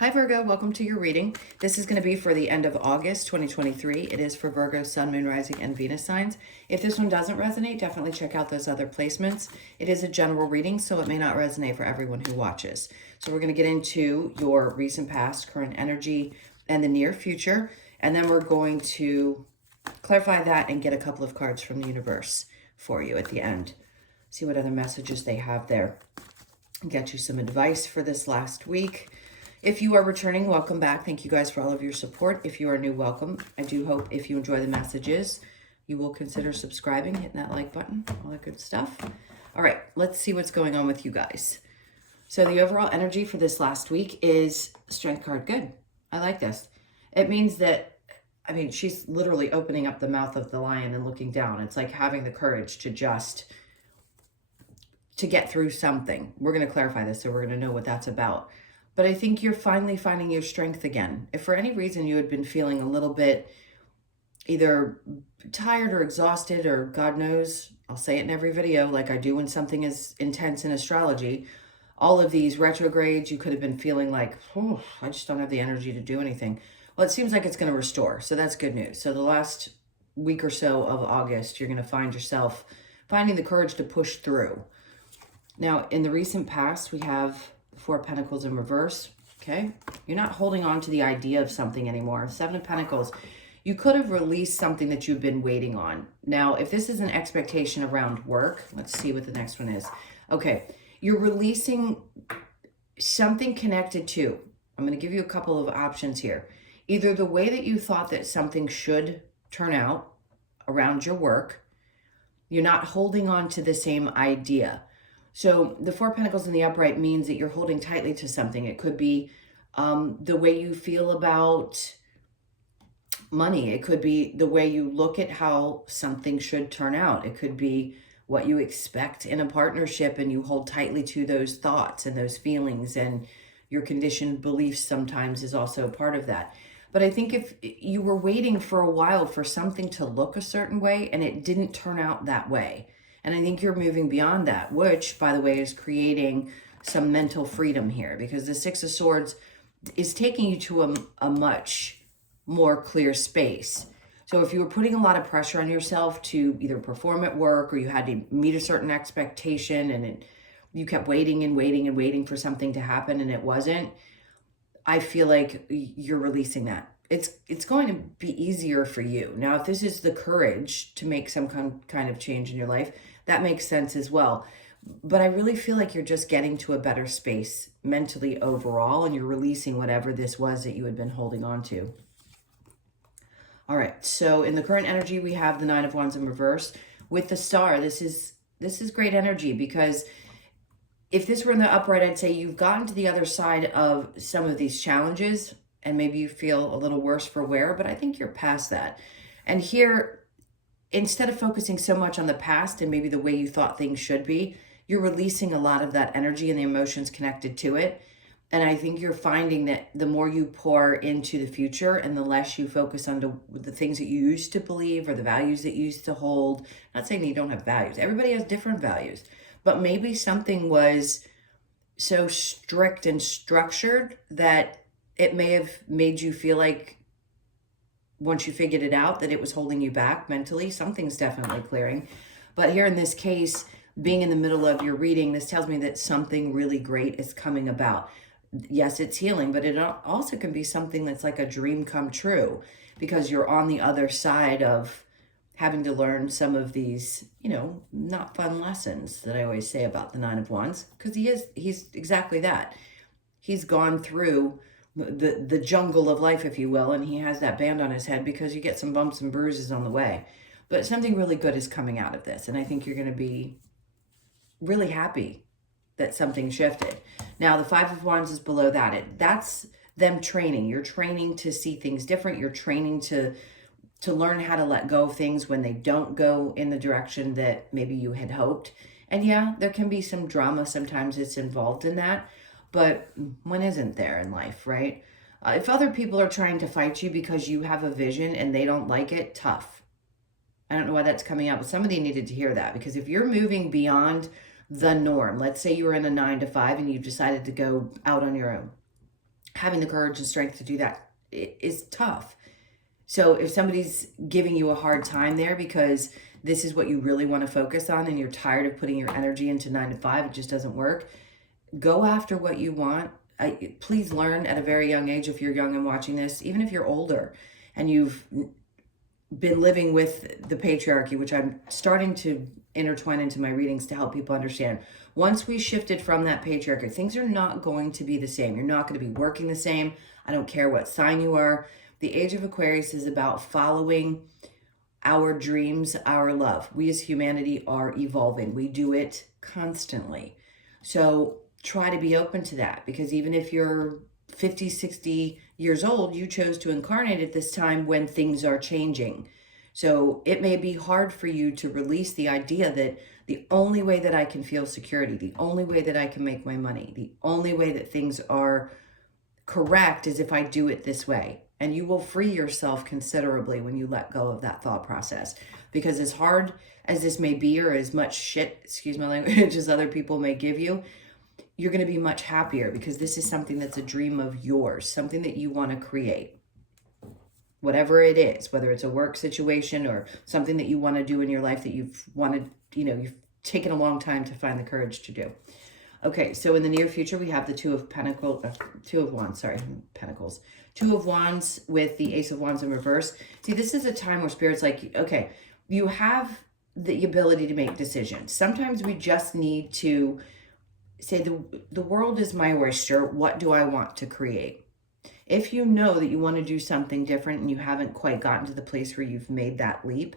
Hi Virgo, welcome to your reading. This is going to be for the end of August 2023. It is for Virgo, Sun, Moon, Rising, and Venus signs. If this one doesn't resonate, definitely check out those other placements. It is a general reading, so it may not resonate for everyone who watches. So we're going to get into your recent past, current energy, and the near future. And then we're going to clarify that and get a couple of cards from the universe for you at the end. See what other messages they have there. Get you some advice for this last week. If you are returning, welcome back. Thank you guys for all of your support. If you are new, welcome. I do hope if you enjoy the messages, you will consider subscribing, hitting that like button, all that good stuff. All right, let's see what's going on with you guys. So the overall energy for this last week is Strength card. Good. I like this. It means that, I mean, she's literally opening up the mouth of the lion and looking down. It's like having the courage to get through something. We're going to clarify this, so we're going to know what that's about. But I think you're finally finding your strength again. If for any reason you had been feeling a little bit either tired or exhausted or God knows, I'll say it in every video like I do when something is intense in astrology, all of these retrogrades, you could have been feeling like, oh, I just don't have the energy to do anything. Well, it seems like it's going to restore. So that's good news. So the last week or so of August, you're going to find yourself finding the courage to push through. Now, in the recent past, we have Four of Pentacles in reverse, okay? You're not holding on to the idea of something anymore. Seven of Pentacles, you could have released something that you've been waiting on. Now, if this is an expectation around work, let's see what the next one is. Okay, you're releasing something connected to, I'm going to give you a couple of options here. Either the way that you thought that something should turn out around your work, you're not holding on to the same idea. So the Four of Pentacles in the upright means that you're holding tightly to something. It could be the way you feel about money. It could be the way you look at how something should turn out. It could be what you expect in a partnership, and you hold tightly to those thoughts and those feelings, and your conditioned beliefs sometimes is also part of that. But I think if you were waiting for a while for something to look a certain way and it didn't turn out that way, and I think you're moving beyond that, which, by the way, is creating some mental freedom here, because the Six of Swords is taking you to a much more clear space. So if you were putting a lot of pressure on yourself to either perform at work, or you had to meet a certain expectation, and you kept waiting and waiting and waiting for something to happen and it wasn't, I feel like you're releasing that. It's going to be easier for you. Now, if this is the courage to make some kind of change in your life, that makes sense as well. But I really feel like you're just getting to a better space mentally overall, and you're releasing whatever this was that you had been holding on to. All right, so in the current energy, we have the Nine of Wands in reverse. With the Star, this is great energy, because if this were in the upright, I'd say you've gotten to the other side of some of these challenges, and maybe you feel a little worse for wear, but I think you're past that. And here, instead of focusing so much on the past and maybe the way you thought things should be, you're releasing a lot of that energy and the emotions connected to it. And I think you're finding that the more you pour into the future and the less you focus on the things that you used to believe or the values that you used to hold. I'm not saying that you don't have values. Everybody has different values. But maybe something was so strict and structured that it may have made you feel like once you figured it out that it was holding you back mentally. Something's definitely clearing. But here in this case, being in the middle of your reading, this tells me that something really great is coming about. Yes, it's healing, but it also can be something that's like a dream come true, because you're on the other side of having to learn some of these, not fun lessons that I always say about the Nine of Wands, because he's exactly that. He's gone through the jungle of life, if you will, and he has that band on his head because you get some bumps and bruises on the way. But something really good is coming out of this, and I think you're going to be really happy that something shifted. Now, the Five of Wands is below that. That's them training. You're training to see things different. You're training to learn how to let go of things when they don't go in the direction that maybe you had hoped. And yeah, there can be some drama sometimes that's involved in that, but when isn't there in life, right? If other people are trying to fight you because you have a vision and they don't like it, tough. I don't know why that's coming out, but somebody needed to hear that, because if you're moving beyond the norm, let's say you were in a 9 to 5 and you decided to go out on your own, having the courage and strength to do that is tough. So if somebody's giving you a hard time there because this is what you really want to focus on and you're tired of putting your energy into 9 to 5, it just doesn't work. Go after what you want. Please learn at a very young age, if you're young and watching this, even if you're older and you've been living with the patriarchy, which I'm starting to intertwine into my readings to help people understand. Once we shifted from that patriarchy, things are not going to be the same. You're not going to be working the same. I don't care what sign you are. The age of Aquarius is about following our dreams, our love. We as humanity are evolving. We do it constantly. So try to be open to that, because even if you're 50, 60 years old, you chose to incarnate at this time when things are changing. So it may be hard for you to release the idea that the only way that I can feel security, the only way that I can make my money, the only way that things are correct is if I do it this way. And you will free yourself considerably when you let go of that thought process. Because as hard as this may be, or as much shit, excuse my language, as other people may give you, you're going to be much happier, because this is something that's a dream of yours, something that you want to create. Whatever it is, whether it's a work situation or something that you want to do in your life that you've wanted, you've taken a long time to find the courage to do. Okay, so in the near future, we have the Two of Wands with the Ace of Wands in reverse. See, this is a time where Spirit's like, okay, you have the ability to make decisions. Sometimes we just need to say, the world is my oyster. What do I want to create? If you know that you want to do something different and you haven't quite gotten to the place where you've made that leap,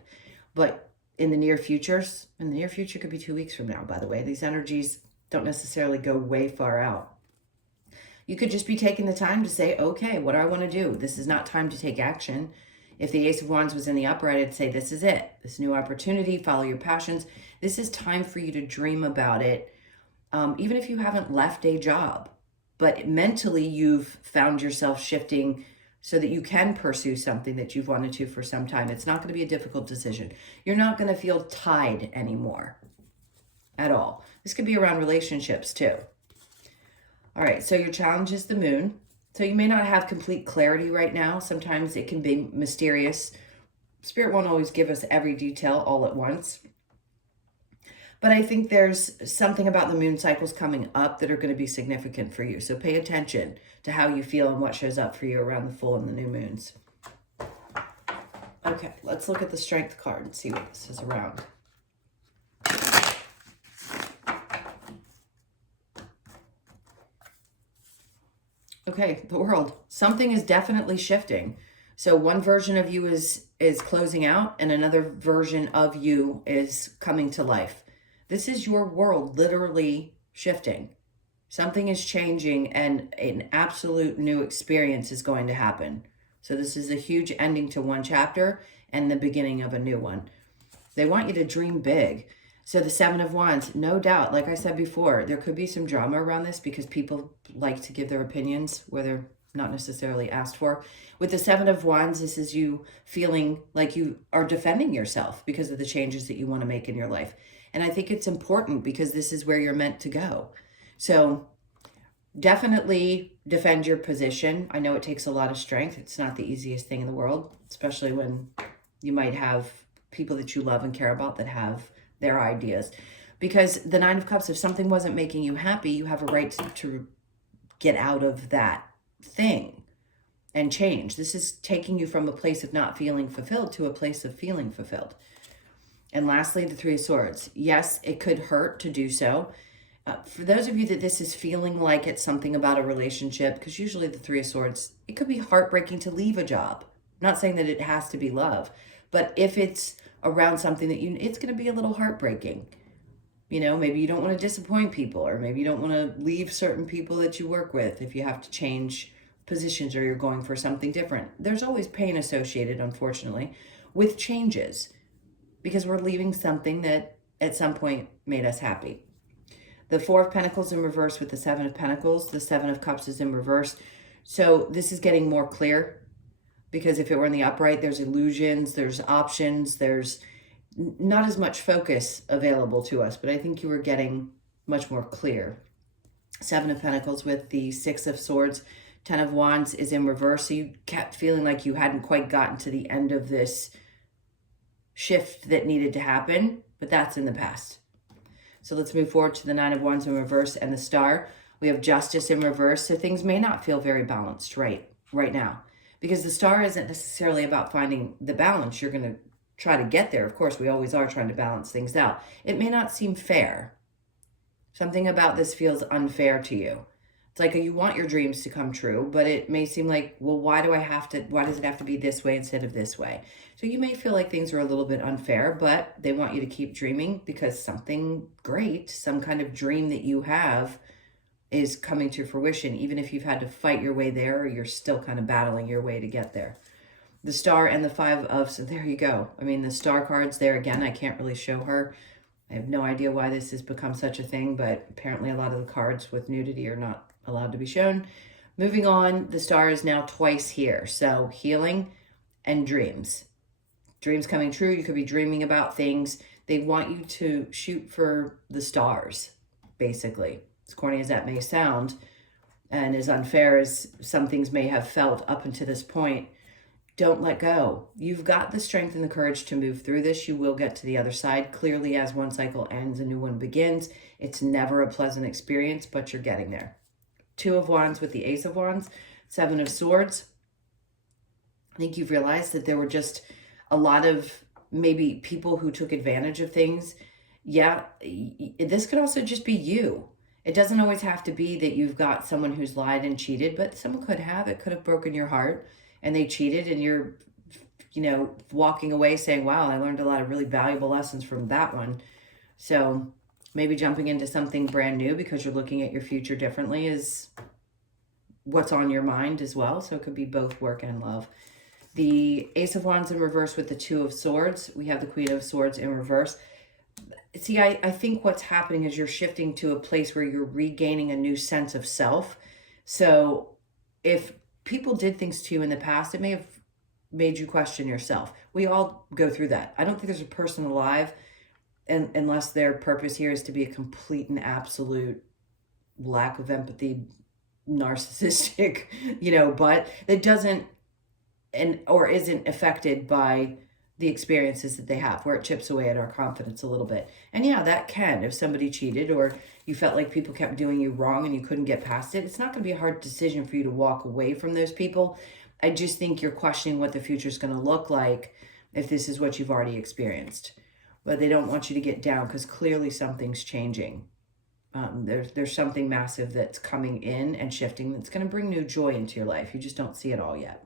but in the near future could be 2 weeks from now, by the way, these energies don't necessarily go way far out. You could just be taking the time to say, okay, what do I want to do? This is not time to take action. If the Ace of Wands was in the upright, I'd say this is it. This new opportunity, follow your passions. This is time for you to dream about it. Even if you haven't left a job, but mentally you've found yourself shifting so that you can pursue something that you've wanted to for some time. It's not going to be a difficult decision. You're not going to feel tied anymore at all. This could be around relationships too. All right, so your challenge is the moon. So you may not have complete clarity right now. Sometimes it can be mysterious. Spirit won't always give us every detail all at once. But I think there's something about the moon cycles coming up that are going to be significant for you. So pay attention to how you feel and what shows up for you around the full and the new moons. Okay, let's look at the Strength card and see what this is around. Okay, the World. Something is definitely shifting. So one version of you is closing out and another version of you is coming to life. This is your world literally shifting. Something is changing and an absolute new experience is going to happen. So this is a huge ending to one chapter and the beginning of a new one. They want you to dream big. So the Seven of Wands, no doubt, like I said before, there could be some drama around this because people like to give their opinions where they're not necessarily asked for. With the Seven of Wands, this is you feeling like you are defending yourself because of the changes that you want to make in your life. And I think it's important because this is where you're meant to go. So definitely defend your position. I know it takes a lot of strength. It's not the easiest thing in the world, especially when you might have people that you love and care about that have their ideas. Because the Nine of Cups, if something wasn't making you happy, you have a right to get out of that thing and change. This is taking you from a place of not feeling fulfilled to a place of feeling fulfilled. And lastly, the Three of Swords. Yes, it could hurt to do so. For those of you that this is feeling like it's something about a relationship, because usually the Three of Swords, it could be heartbreaking to leave a job. I'm not saying that it has to be love, but if it's around something that it's going to be a little heartbreaking. Maybe you don't want to disappoint people, or maybe you don't want to leave certain people that you work with if you have to change positions or you're going for something different. There's always pain associated, unfortunately, with changes, because we're leaving something that at some point made us happy. The Four of Pentacles in reverse with the Seven of Pentacles. The Seven of Cups is in reverse. So this is getting more clear, because if it were in the upright, there's illusions, there's options, there's not as much focus available to us, but I think you were getting much more clear. Seven of Pentacles with the Six of Swords. Ten of Wands is in reverse. So you kept feeling like you hadn't quite gotten to the end of this shift that needed to happen, but that's in the past. So let's move forward to the Nine of Wands in reverse and the Star. We have Justice in reverse. So things may not feel very balanced right now, because the Star isn't necessarily about finding the balance. You're going to try to get there. Of course, we always are trying to balance things out. It may not seem fair. Something about this feels unfair to you. It's like you want your dreams to come true, but it may seem like, well, why does it have to be this way instead of this way? So you may feel like things are a little bit unfair, but they want you to keep dreaming because something great, some kind of dream that you have is coming to fruition, even if you've had to fight your way there, or you're still kind of battling your way to get there. The Star and the Five of, so there you go. I mean, the Star cards there again, I can't really show her. I have no idea why this has become such a thing, but apparently a lot of the cards with nudity are not allowed to be shown. Moving on, the Star is now twice here. So healing and dreams. Dreams coming true. You could be dreaming about things. They want you to shoot for the stars, basically. As corny as that may sound, and as unfair as some things may have felt up until this point, don't let go. You've got the strength and the courage to move through this. You will get to the other side. Clearly, as one cycle ends, a new one begins. It's never a pleasant experience, but you're getting there. Two of Wands with the Ace of Wands, Seven of Swords. I think you've realized that there were just a lot of maybe people who took advantage of things. Yeah, this could also just be you. It doesn't always have to be that you've got someone who's lied and cheated, but someone could have. It could have broken your heart and they cheated, and you're, walking away saying, wow, I learned a lot of really valuable lessons from that one. So maybe jumping into something brand new because you're looking at your future differently is what's on your mind as well. So it could be both work and love. The Ace of Wands in reverse with the Two of Swords. We have the Queen of Swords in reverse. See, I think what's happening is you're shifting to a place where you're regaining a new sense of self. So if people did things to you in the past, it may have made you question yourself. We all go through that. I don't think there's a person alive, and unless their purpose here is to be a complete and absolute lack of empathy, narcissistic, but that doesn't or isn't affected by the experiences that they have, where it chips away at our confidence a little bit. And yeah, that can, if somebody cheated or you felt like people kept doing you wrong and you couldn't get past it, it's not going to be a hard decision for you to walk away from those people. I just think you're questioning what the future is going to look like if this is what you've already experienced. But they don't want you to get down because clearly something's changing. There's something massive that's coming in and shifting that's going to bring new joy into your life. You just don't see it all yet.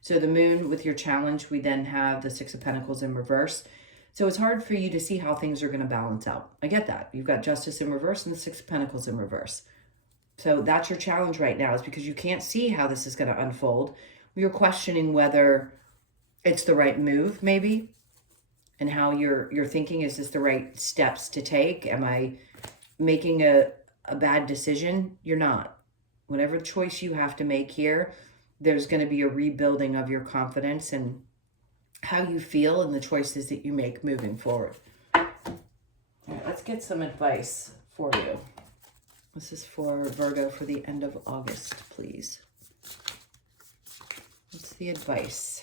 So the Moon with your challenge, we then have the Six of Pentacles in reverse. So it's hard for you to see how things are going to balance out. I get that. You've got Justice in reverse and the Six of Pentacles in reverse. So that's your challenge right now, is because you can't see how this is going to unfold. You're questioning whether it's the right move, maybe, and how you're thinking, is this the right steps to take? Am I making a bad decision? You're not. Whatever choice you have to make here, there's going to be a rebuilding of your confidence and how you feel and the choices that you make moving forward. All right, let's get some advice for you. This is for Virgo for the end of August, please. What's the advice?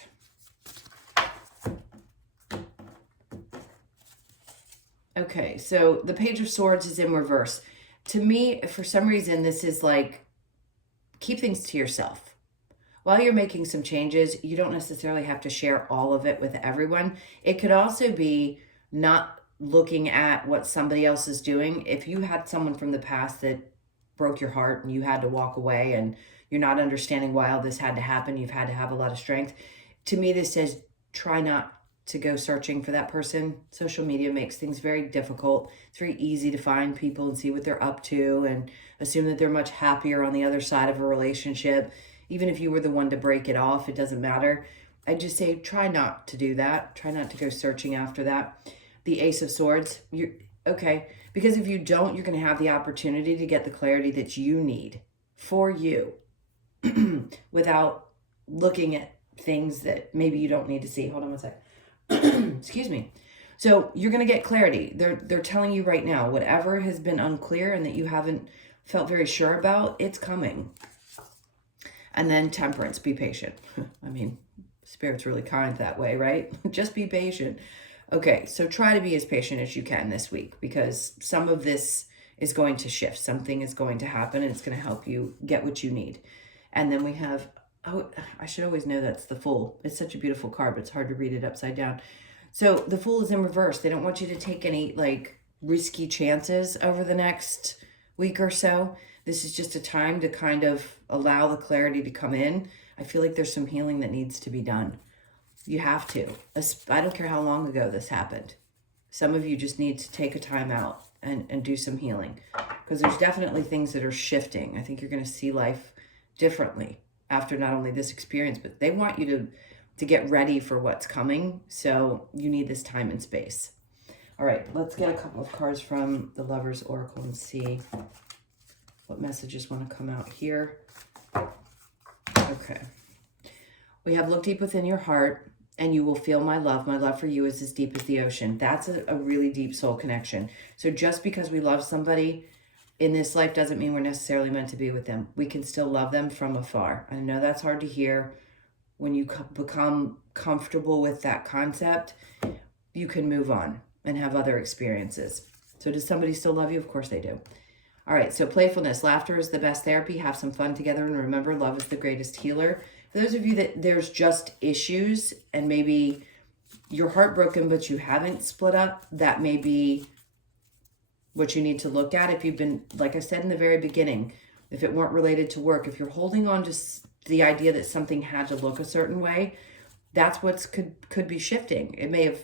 Okay, so the Page of Swords is in reverse. To me, for some reason, this is like, keep things to yourself. While you're making some changes, you don't necessarily have to share all of it with everyone. It could also be not looking at what somebody else is doing. If you had someone from the past that broke your heart and you had to walk away and you're not understanding why all this had to happen, you've had to have a lot of strength. To me, this says try not to go searching for that person. Social media makes things very difficult. It's very easy to find people and see what they're up to and assume that they're much happier on the other side of a relationship. Even if you were the one to break it off, it doesn't matter. I just say try not to do that. Try not to go searching after that. The Ace of Swords, okay. Because if you don't, you're going to have the opportunity to get the clarity that you need for you without looking at things that maybe you don't need to see. Hold on one sec. Excuse me. So you're going to get clarity. They're telling you right now, whatever has been unclear and that you haven't felt very sure about, it's coming. And then temperance, be patient. I mean, Spirit's really kind that way, right? Just be patient. Okay, so try to be as patient as you can this week, because some of this is going to shift. Something is going to happen, and it's going to help you get what you need. And then we have, oh, I should always know that's the Fool. It's such a beautiful card, but it's hard to read it upside down. So the Fool is in reverse. They don't want you to take any like risky chances over the next week or so. This is just a time to kind of allow the clarity to come in. I feel like there's some healing that needs to be done. You have to. I don't care how long ago this happened. Some of you just need to take a time out and do some healing, because there's definitely things that are shifting. I think you're going to see life differently after not only this experience, but they want you to get ready for what's coming. So you need this time and space. All right, let's get a couple of cards from the Lover's Oracle and see what messages want to come out here. Okay. We have look deep within your heart and you will feel my love. My love for you is as deep as the ocean. That's a really deep soul connection. So just because we love somebody in this life doesn't mean we're necessarily meant to be with them. We can still love them from afar. I know that's hard to hear. When you become comfortable with that concept, you can move on and have other experiences. So does somebody still love you? Of course they do. All right, so playfulness. Laughter is the best therapy. Have some fun together, and remember, love is the greatest healer. For those of you that there's just issues and maybe you're heartbroken but you haven't split up, that may be what you need to look at. If you've been, like I said in the very beginning, if it weren't related to work, if you're holding on to the idea that something had to look a certain way, that's what could be shifting.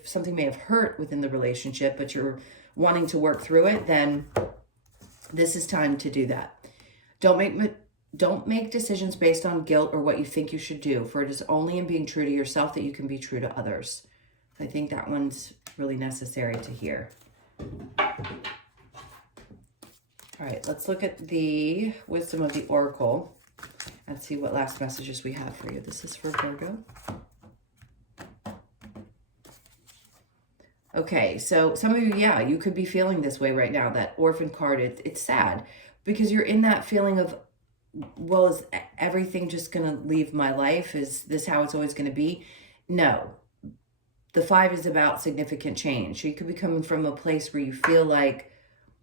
Something may have hurt within the relationship, but you're wanting to work through it, then this is time to do that. Don't make decisions based on guilt or what you think you should do, for it is only in being true to yourself that you can be true to others. I think that one's really necessary to hear. All right, let's look at the wisdom of the Oracle and see what last messages we have for you. This is for Virgo. Okay, so some of you, yeah, you could be feeling this way right now. That Orphan card, it's sad because you're in that feeling of, well, is everything just going to leave my life? Is this how it's always going to be? No. The 5 is about significant change. So you could be coming from a place where you feel like,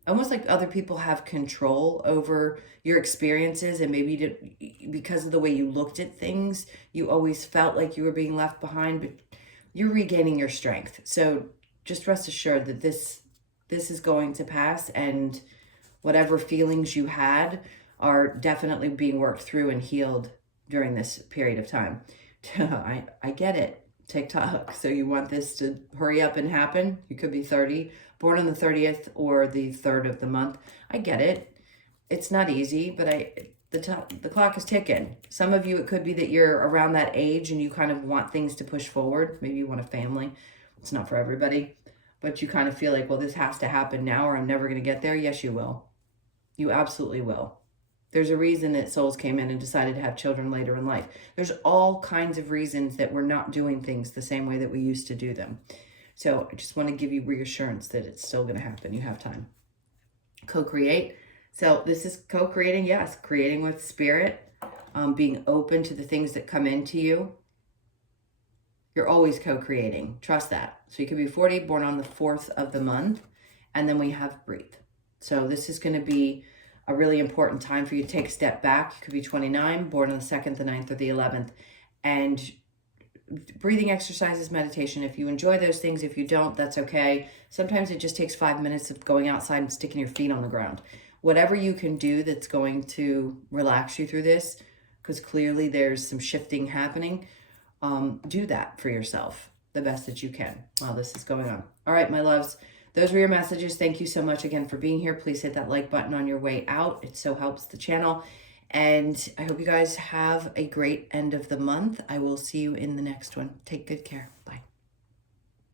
almost like other people have control over your experiences, and maybe because of the way you looked at things, you always felt like you were being left behind, but you're regaining your strength. So just rest assured that this is going to pass, and whatever feelings you had are definitely being worked through and healed during this period of time. I get it. TikTok. So you want this to hurry up and happen? You could be 30, born on the 30th or the 3rd of the month. I get it. It's not easy, but the clock is ticking. Some of you, it could be that you're around that age and you kind of want things to push forward. Maybe you want a family. It's not for everybody, but you kind of feel like, well, this has to happen now or I'm never going to get there. Yes, you will. You absolutely will. There's a reason that souls came in and decided to have children later in life. There's all kinds of reasons that we're not doing things the same way that we used to do them. So I just want to give you reassurance that it's still going to happen. You have time. Co-create. So this is co-creating, yes, creating with spirit, being open to the things that come into you. You're always co-creating. Trust that. So you could be 40, born on the 4th of the month, and then we have breathe. So this is going to be a really important time for you to take a step back. You could be 29, born on the 2nd, the 9th, or the 11th. And breathing exercises, meditation, if you enjoy those things, if you don't, that's okay. Sometimes it just takes 5 minutes of going outside and sticking your feet on the ground. Whatever you can do that's going to relax you through this, because clearly there's some shifting happening, do that for yourself the best that you can while this is going on. All right, my loves. Those were your messages. Thank you so much again for being here. Please hit that like button on your way out. It so helps the channel. And I hope you guys have a great end of the month. I will see you in the next one. Take good care.